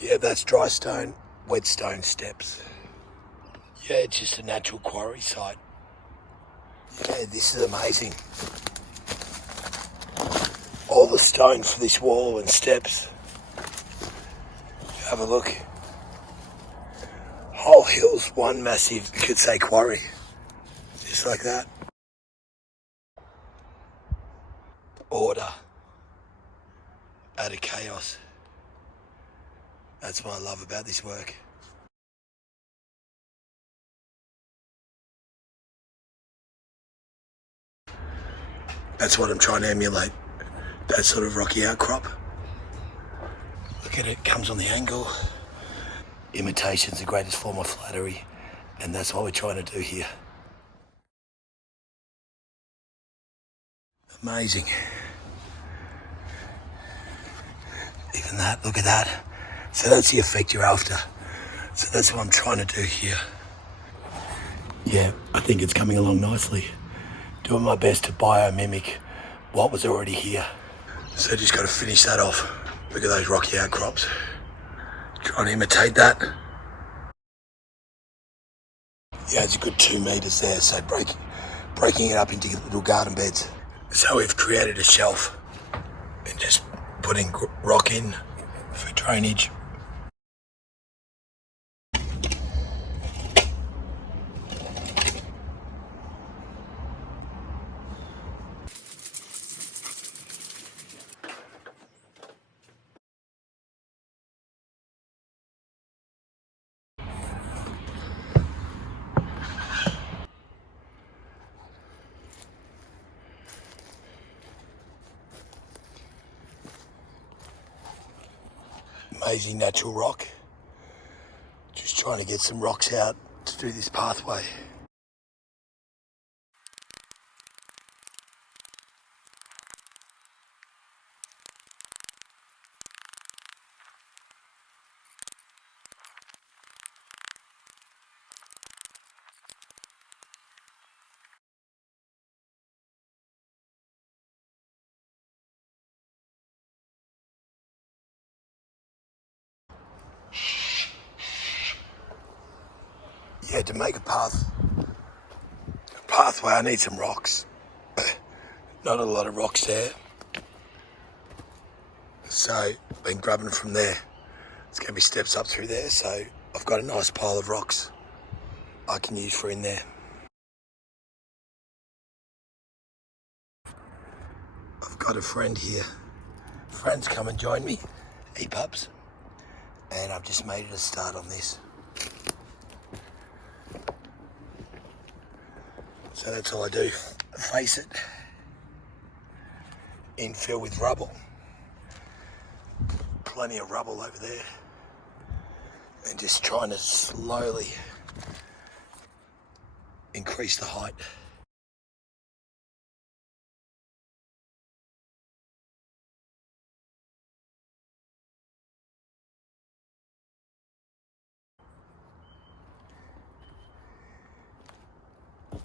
Yeah, that's dry stone, wet stone steps. Yeah, it's just a natural quarry site. Yeah, this is amazing. All the stone for this wall and steps. Have a look. Whole hill's one massive, you could say, quarry. Just like that. Order out of chaos. That's what I love about this work. That's what I'm trying to emulate. That sort of rocky outcrop. Look at it, comes on the angle. Imitation's the greatest form of flattery, and that's what we're trying to do here. Amazing. Even that, look at that. So that's the effect you're after. So that's what I'm trying to do here. Yeah, I think it's coming along nicely. Doing my best to biomimic what was already here. So just got to finish that off. Look at those rocky outcrops. Trying to imitate that. Yeah, it's a good 2 metres there, so breaking it up into little garden beds. So we've created a shelf and just putting rock in for drainage. Amazing natural rock. Just trying to get some rocks out to do this pathway. Yeah, to make a pathway, I need some rocks. Not a lot of rocks there. So, been grabbing from there. It's going to be steps up through there, so I've got a nice pile of rocks I can use for in there. I've got a friend here. Friends come and join me, E-pubs, and I've just made it a start on this. So that's all I do, face it, infill with rubble. Plenty of rubble over there. And just trying to slowly increase the height.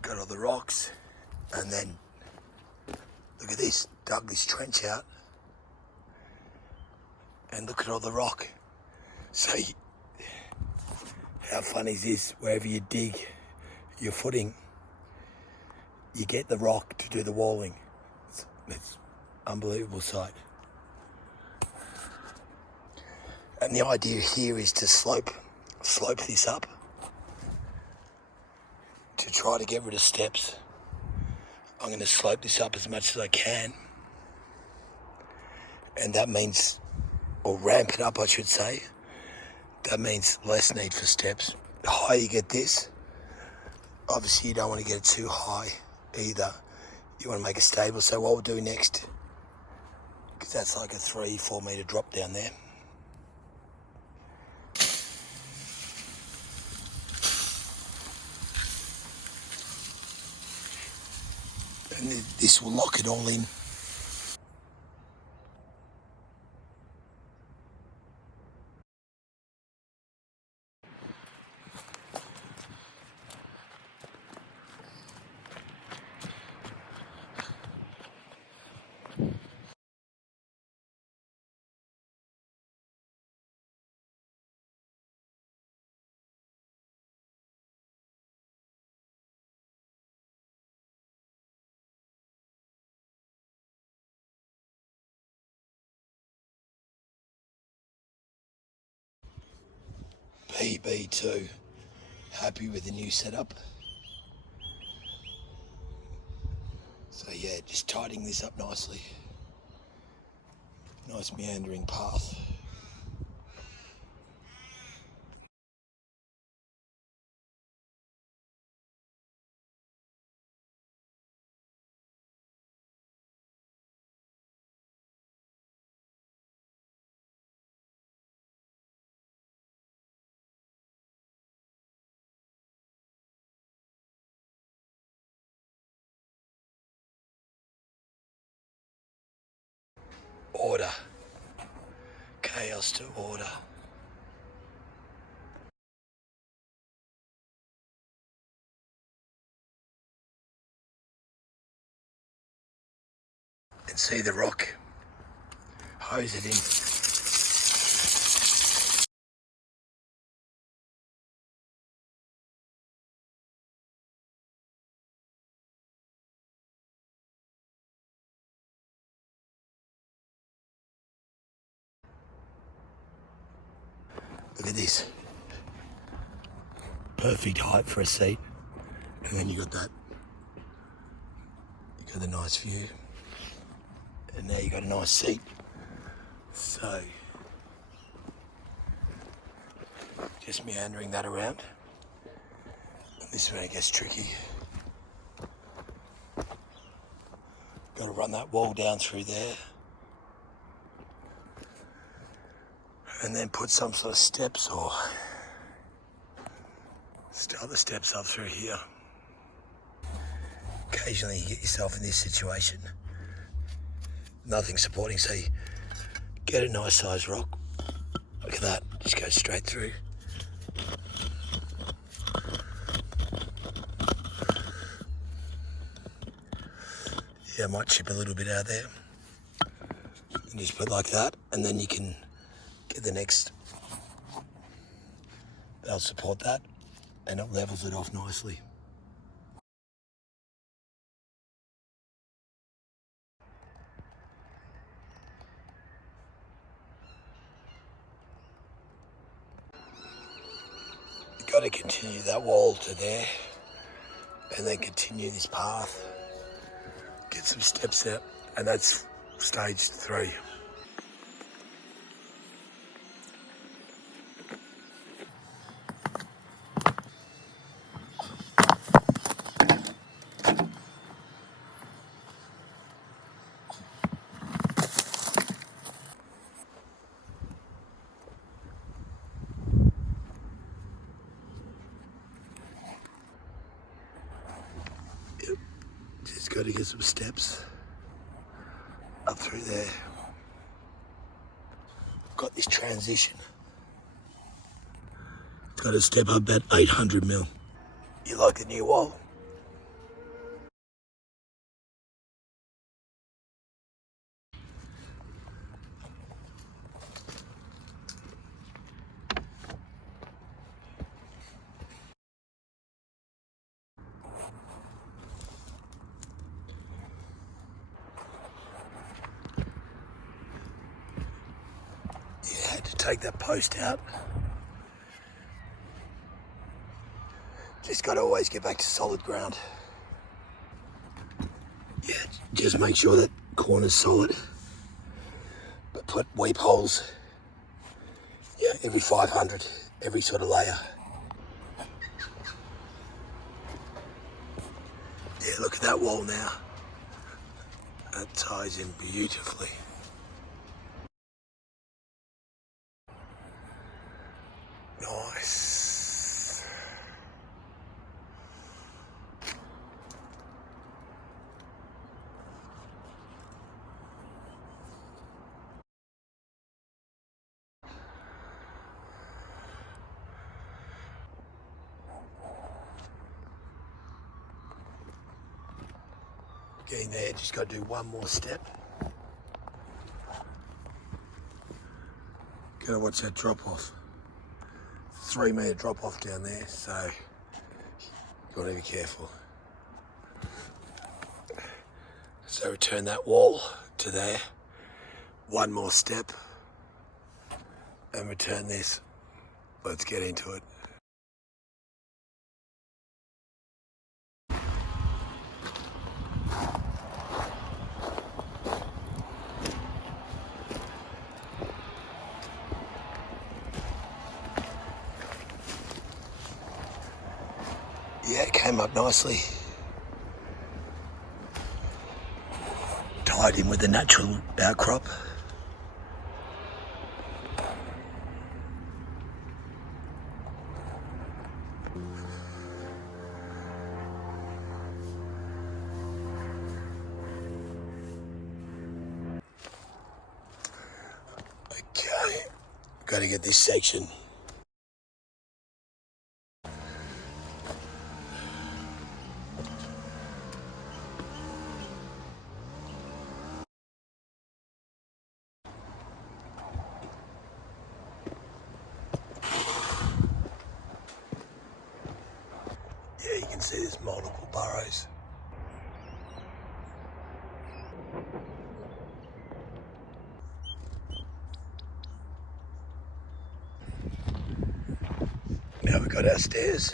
Got all the rocks, and then look at this, dug this trench out, and look at all the rock. So how fun is this? Wherever you dig your footing, you get the rock to do the walling. It's unbelievable sight. And the idea here is to slope this up to try to get rid of steps. I'm going to slope this up as much as I can, and that means, or ramp it up I should say, that means less need for steps. The higher you get this, obviously you don't want to get it too high either. You want to make it stable. So what we'll do next, because that's like a 3-4 metre drop down there. And this will lock it all in. PB2. Happy with the new setup. So yeah, just tidying this up nicely. Nice meandering path. Order. Chaos to order. And see the rock. Hose it in. Look at this. Perfect height for a seat. And then you got that. You got the nice view. And now you got a nice seat. So, just meandering that around. And this is where it gets tricky. Got to run that wall down through there. And then put some sort of steps or start the steps up through here. Occasionally you get yourself in this situation. Nothing supporting, so you get a nice sized rock. Look at that, just go straight through. Yeah, I might chip a little bit out there. And just put like that, and then you can get the next. They'll support that, and it levels it off nicely. You've got to continue that wall to there, and then continue this path. Get some steps out, and that's stage 3. Yep. Just got to get some steps up through there. Got this transition. It's got to step up about 800 mil. You like the new wall? Yeah, had to take that post out. Just got to always get back to solid ground. Yeah, just make sure that corner's solid. But put weep holes, yeah, every 500, every sort of layer. Yeah, look at that wall now. That ties in beautifully. Nice. Getting there, just got to do one more step. Gotta watch that drop off. 3 metre drop off down there, so you gotta be careful. So return that wall to there. One more step and return this. Let's get into it. Yeah, it came up nicely. Tied in with the natural outcrop. Okay, got to get this section. Yeah, you can see there's multiple burrows. Now we've got our stairs.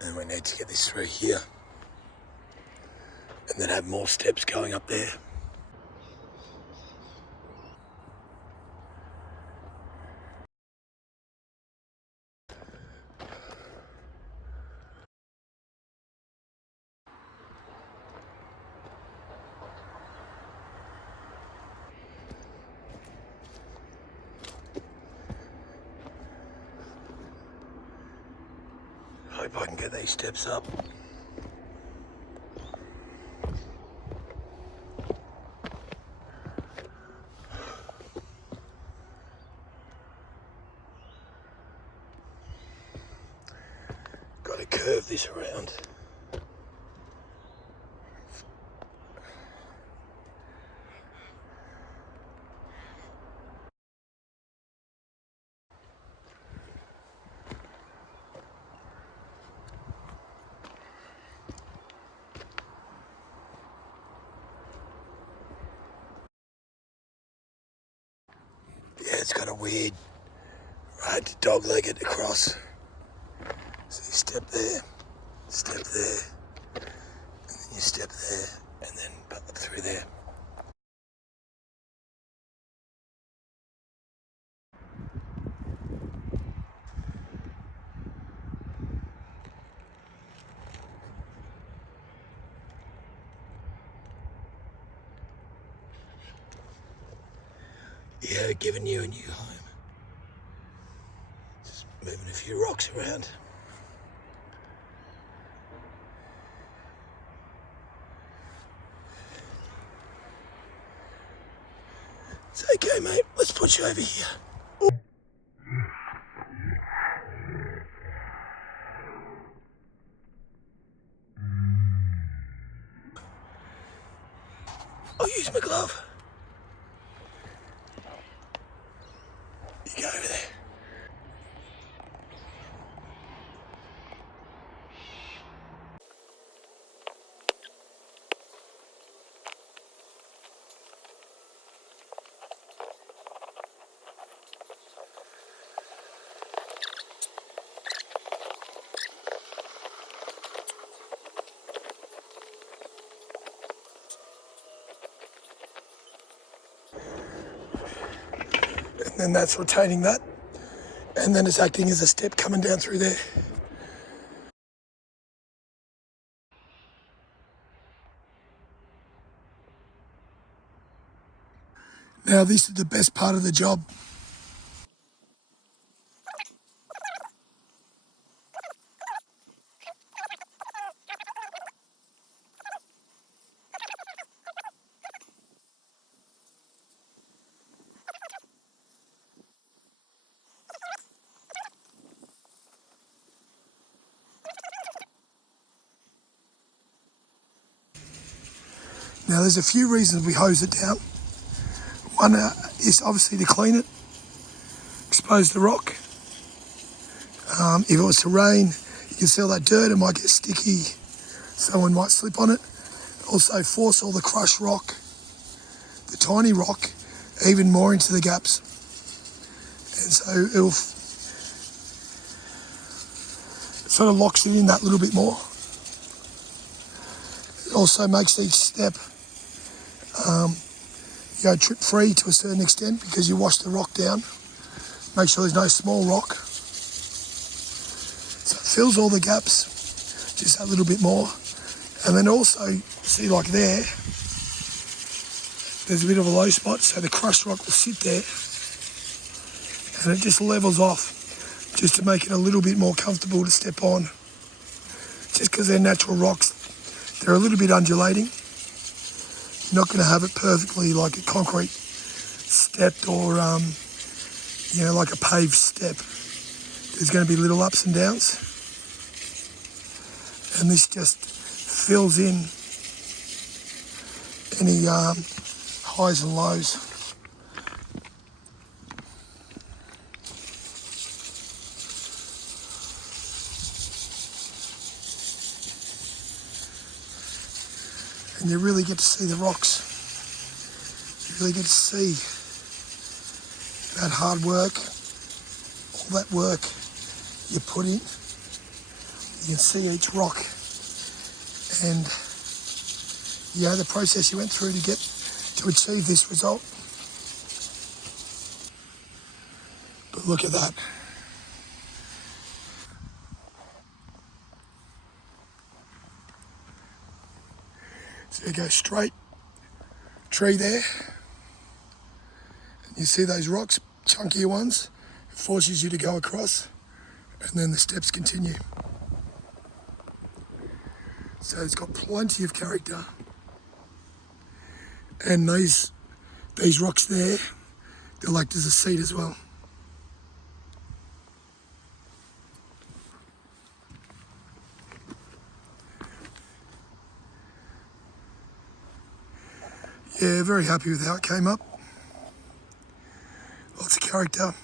And we need to get this through here. And then have more steps going up there. Hope I can get these steps up. Got to curve this around. Yeah, it's got a weird, right, to dog-leg it across. So you step there, and then you step there, and then up through there. Yeah, giving you a new home. Just moving a few rocks around. It's okay, mate. Let's put you over here. I'll use my glove. You go over there. And then that's retaining that. And then it's acting as a step coming down through there. Now this is the best part of the job. Now there's a few reasons we hose it down. One is obviously to clean it, expose the rock. If it was to rain, you can see all that dirt, it might get sticky, someone might slip on it. Also force all the crushed rock, the tiny rock, even more into the gaps. And so it sort of locks it in that little bit more. It also makes each step trip free to a certain extent because you wash the rock down. Make sure there's no small rock. So it fills all the gaps, just that little bit more. And then also, see like there's a bit of a low spot, so the crushed rock will sit there and it just levels off just to make it a little bit more comfortable to step on. Just because they're natural rocks, they're a little bit undulating. You're not going to have it perfectly like a concrete stepped or, like a paved step. There's going to be little ups and downs. And this just fills in any highs and lows. And you really get to see the rocks. You really get to see that hard work, all that work you put in. You can see each rock and the process you went through to achieve this result. But look at that. So you go straight, tree there, and you see those rocks, chunkier ones, it forces you to go across, and then the steps continue. So it's got plenty of character. And these rocks there, they'll act as a seat as well. Yeah, very happy with how it came up. Lots of character.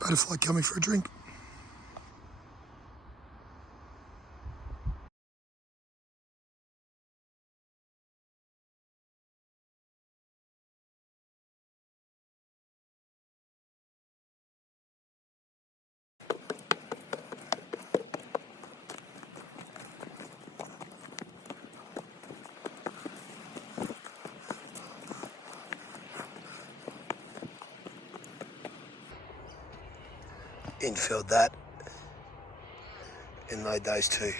Butterfly coming for a drink. Infilled that and made those two.